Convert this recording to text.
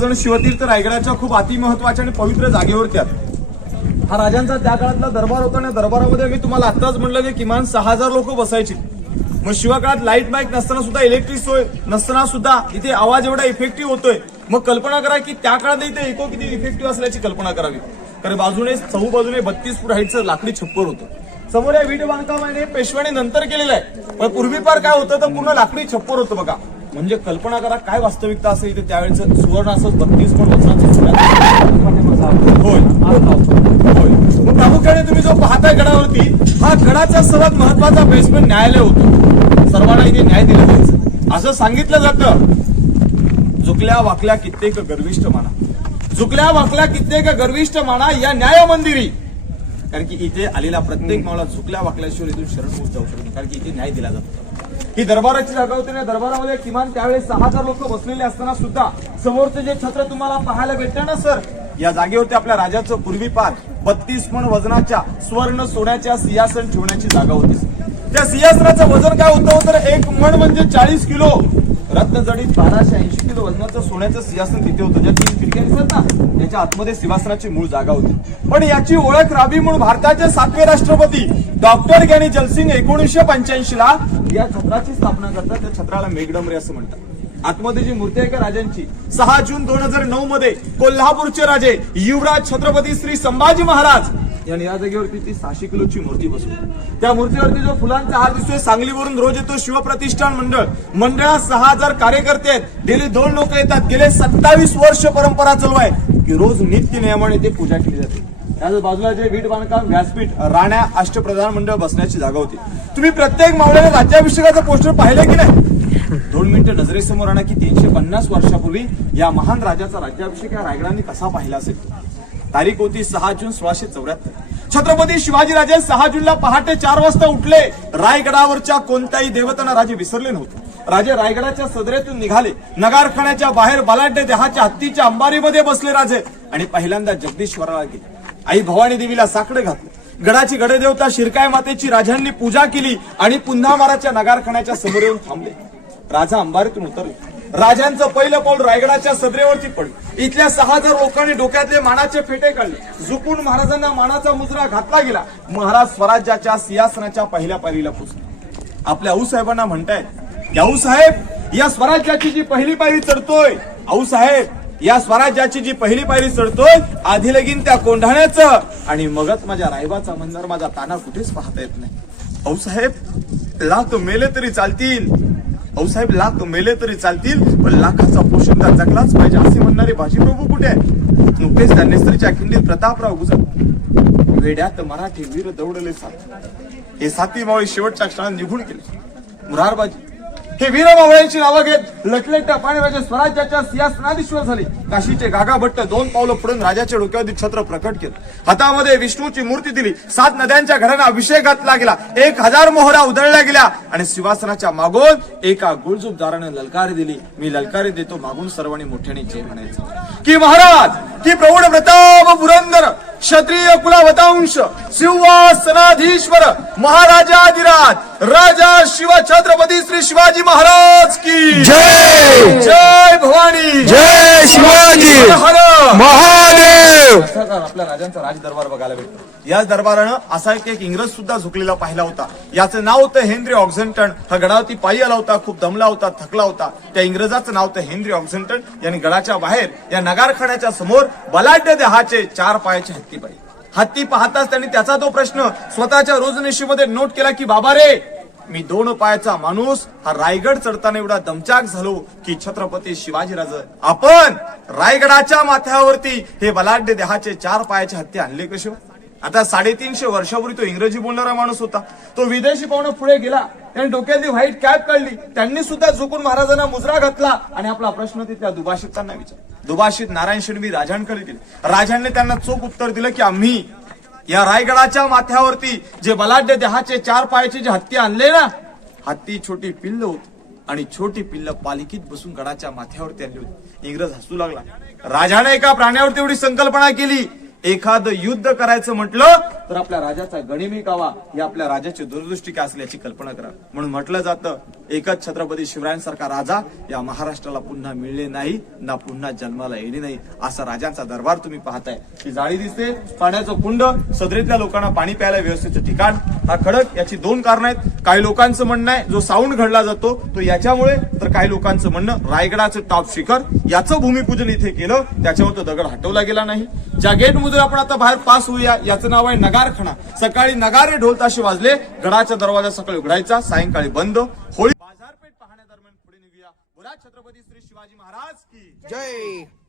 शिवतीर्थ रायगडाच्या खूप अतिमहत्वाच्या आणि पवित्र जागेवरती आहेत हा राजांचा त्या काळातला दरबार होता आणि दरबारामध्ये मी तुम्हाला आताच म्हणलं की किमान सहा हजार लोक बसायची. मग शिवा काळात लाइट बाईक नसताना सुद्धा इलेक्ट्रिक सोय नसताना सुद्धा इथे आवाज एवढा इफेक्टिव्ह होतोय. मग कल्पना करा की त्या काळात इथे इको किती इफेक्टिव्ह असल्याची कल्पना करावी. कारण बाजूने चहू बाजूने बत्तीस फूट हाईटचं लाकडी छप्पर होतं. समोर या वीट बांधकामाने पेशव्याने नंतर केलेलं आहे. पण पूर्वीपार काय होतं तर पूर्ण लाकडी छप्पर होतं बघा. म्हणजे कल्पना करा काय वास्तविकता असेल इथे त्यावेळेचं सुवर्ण असं बत्तीस पण सोन्याचं होय. होय. प्रामुख्याने तुम्ही जो पाहताय गडावरती हा गडाचा सर्वात महत्त्वाचा बेसमेंट न्यायालय होतं. सर्वांना इथे न्याय दिला जायचं. असं सांगितलं जातं. झुकल्या वाकल्या कित्येक गर्विष्ठ माना. झुकल्या वाकल्या कित्येक गर्विष्ठ माना या न्याय मंदिरी कारण की इथे आलेला प्रत्येक मावळा झुकल्या वाकल्याशिवाय इथून शरण होत जाऊ शकत. कारण की इथे न्याय दिला जातो. ही दरबाराची जागा होती ना दरबारामध्ये किमान त्यावेळेस सहा हजार लोक बसलेले असताना सुद्धा समोरचे जे छत्र तुम्हाला पाहायला भेटतं ना सर या जागेवरती आपल्या राजाचं पूर्वीपार बत्तीस पण वजनाच्या स्वर्ण सोन्याच्या सिंहासन ठेवण्याची जागा होती. त्या सिंहासनाचं वजन काय होतं? तर एक मण म्हणजे चाळीस किलो. रत्नजडीत बाराशे ऐंशी किलो वजनाचं सोन्याचं सिंहासन तिथे होतं. ज्या तीन खिडक्या दिसत ना याच्या आतमध्ये सिंहासनाची मूळ जागा होती. पण याची ओळख राबी म्हणून भारताचे सातवे राष्ट्रपती डॉक्टर ज्ञानी जलसिंग एकोणीसशे पंच्याऐंशी ला या छत्राची स्थापना करतात. त्या छत्राला मेघडमरे असं म्हणतात. आतमध्ये जी मूर्ती आहे का राजांची? सहा जून दोन हजार नऊ मध्ये कोल्हापूरचे राजे युवराज छत्रपती श्री संभाजी महाराज या जागेवरती ती सहाशे किलोची मूर्ती बसवली. त्या मूर्तीवरती जो फुलांचा हार दिसतोय सांगलीवरून रोज येतो शिवप्रतिष्ठान मंडळ. मंडळात सहा हजार कार्यकर्ते आहेत. गेले दोन लोक येतात. गेले सत्तावीस वर्ष परंपरा चालू आहे. की रोज नित्य नियमाने ते पूजा केली जाते. त्याच बाजूला जे वीट बांधकाम व्यासपीठ राण्या अष्टप्रधान मंडळ बसण्याची जागा होती. तुम्ही प्रत्येक मावळ्याला राज्याभिषेकाचं पोस्टर पाहिलं की नाही? दोन मिनिटं नजरेसमोर आणा की तीनशे पन्नास वर्षापूर्वी या महान राजाचा राज्याभिषेक या रायगडाने कसा पाहिला असेल? तारीख होती सहा जून सोळाशे चौऱ्याहत्तर. छत्रपती शिवाजीराजे सहा जूनला पहाटे चार वाजता उठले. रायगडावरच्या कोणत्याही देवतांना राजे विसरले नव्हते. राजे रायगडाच्या सदरेतून निघाले. नगारखान्याच्या बाहेर बलाढ्य देहाच्या हत्तीच्या अंबारीमध्ये बसले राजे आणि पहिल्यांदा जगदीश्वराला गेले. आई भवानी देवीला साकडे घातले. गडाची गडदेवता शिरकाय मातेची राजांनी पूजा केली आणि पुन्हा माराच्या नगारखान्याच्या समोर येऊन थांबले. राजा अंबारीतून उतरले. राजांचं पहिलं पाऊल रायगडाच्या सदरेवरती पडलं. इथल्या सहा हजार लोकांनी डोक्यातले मानाचे फेटे काढले. झुकून महाराजांना मानाचा मुजरा घातला गेला. महाराज स्वराज्याच्या सिंहासनाच्या पहिल्या पायरीला पोचले. आपल्या आऊसाहेबांना म्हणतायत आऊसाहेब या स्वराज्याची जी पहिली पायरी चढतोय आऊसाहेब या स्वराज्याची जी पहिली पायरी चढतोय आधी लगीन त्या कोंढाण्याचं. आणि मगच माझ्या रायबाचा मंजर माझा ताना कुठेच पाहता येत नाही. आऊसाहेब लाख मेले तरी चालतील. आऊ साहेब लाख मेले तरी चालतील पण लाखाचा पोषणदार जगलाच पाहिजे असे म्हणणारे भाजीप्रभू कुठे आहे नुकतेच त्या नेसरीच्या खिंडीत प्रतापराव गुजर. वेड्यात मराठी वीर दौडले साथ हे साती मावळी शेवटच्या क्षणात निघून गेले. मुरारबाजी. हे वीर मावळ्यांची नावं घेत लटलेट्या पाण्याच्या स्वराज्याच्या सिंहासनाधीश्वर झाली. काशीचे गागा भट्ट दोन पावलं पडून राजाच्या डोक्यावरती छत्र प्रकट केलं. हातामध्ये विष्णूची मूर्ती दिली. सात नद्यांच्या घरांना अभिषेक घातला गेला. एक हजार मोहरा उधळल्या गेल्या. आणि सिंहासनाच्या मागून एका गुळजुबदाराने ललकारी दिली. मी ललकारी देतो मागून सर्वांनी मोठ्याने जय म्हणायचं. की महाराज की प्रौढ प्रताप पुरंदर क्षत्रिय कुलावतांश सिंहासनाधीश्वर महाराजाधिराज राजा शिव छत्रपती श्री शिवाजी महाराज की। जय! जय भवानी। जय शिवाजी. महादेव! आपल्या राजांचा राज दरबार बघायला भेटतो. याच दरबारानं असा एक एक इंग्रज सुद्धा झुकलेला पाहिला होता. याचं नाव होतं हेनरी ऑक्झंटन. हा गडावरती पायी आला होता खूप दमला होता थकला होता. त्या इंग्रजाचं नाव होतं हेनरी ऑक्झंटन. यांनी गडाच्या बाहेर या नगारखान्याच्या समोर बलाढ्य देहाचे चार पायाचे हत्ती पाहिजे हत्ती पाहताच त्यांनी त्याचा तो प्रश्न स्वतःच्या रोजनिशीमध्ये नोट केला की बाबा रे मी दोन पायाचा माणूस हा रायगड चढताना एवढा दमचाक झालो की छत्रपती शिवाजीराज आपण रायगडाच्या माथ्यावरती हे बलाढ्य देहाचे चार पायाचे हत्ती आणले कसे? आता साडेतीनशे वर्षापूर्वी तो इंग्रजी बोलणारा माणूस होता. तो विदेशी पाहुणा पुढे गेला. त्याने डोक्यातली व्हाईट कॅप काढली. त्यांनी सुद्धा झुकून महाराजांना मुजरा घातला आणि आपला प्रश्न तिथल्या दुभाषितांना विचार दुभाषित नारायण शेणवी राजांकडे गेले राजांनी त्यांना चोख उत्तर दिलं की आम्ही या रायगडाच्या माथ्यावरती जे बलाढ्य देहाचे चार पायाचे जे हत्ती आणले ना हत्ती छोटी पिल्ल होती. आणि छोटी पिल्ल पालिकीत बसून गडाच्या माथ्यावरती आणली होती. इंग्रज हसू लागला. राजाने एका प्राण्यावरती एवढी संकल्पना केली. एखादं युद्ध करायचं म्हटलं तर आपल्या राजाचा गणिमी कावा ही आपल्या राजाची दूरदृष्टी काय असल्याची कल्पना करा. म्हणून म्हटलं जातं एकच छत्रपती शिवरायांसारखा राजा या महाराष्ट्राला पुन्हा मिळले नाही ना पुन्हा जन्माला येणे नाही असा राजांचा दरबार तुम्ही पाहताय. ही जाळी दिसते पाण्याचं कुंड सदरीतल्या लोकांना पाणी प्यायला व्यवस्थेचं ठिकाण. हा खडक याची दोन कारण आहेत. काही लोकांचं म्हणणं आहे जो साऊंड घडला जातो तो याच्यामुळे तर काही लोकांचं म्हणणं रायगडाचं टॉप शिखर याचं भूमिपूजन इथे केलं त्याच्यावर तो दगड हटवला गेला नाही. ज्या गेटमधून आपण आता बाहेर पास होऊया याचं नाव आहे नगारखाना सकाळी नगारे ढोल ताशे वाजले गडाचा दरवाजा सकाळी उघडायचा सायंकाळी बंद. होळी छत्रपती श्री शिवाजी महाराज की जय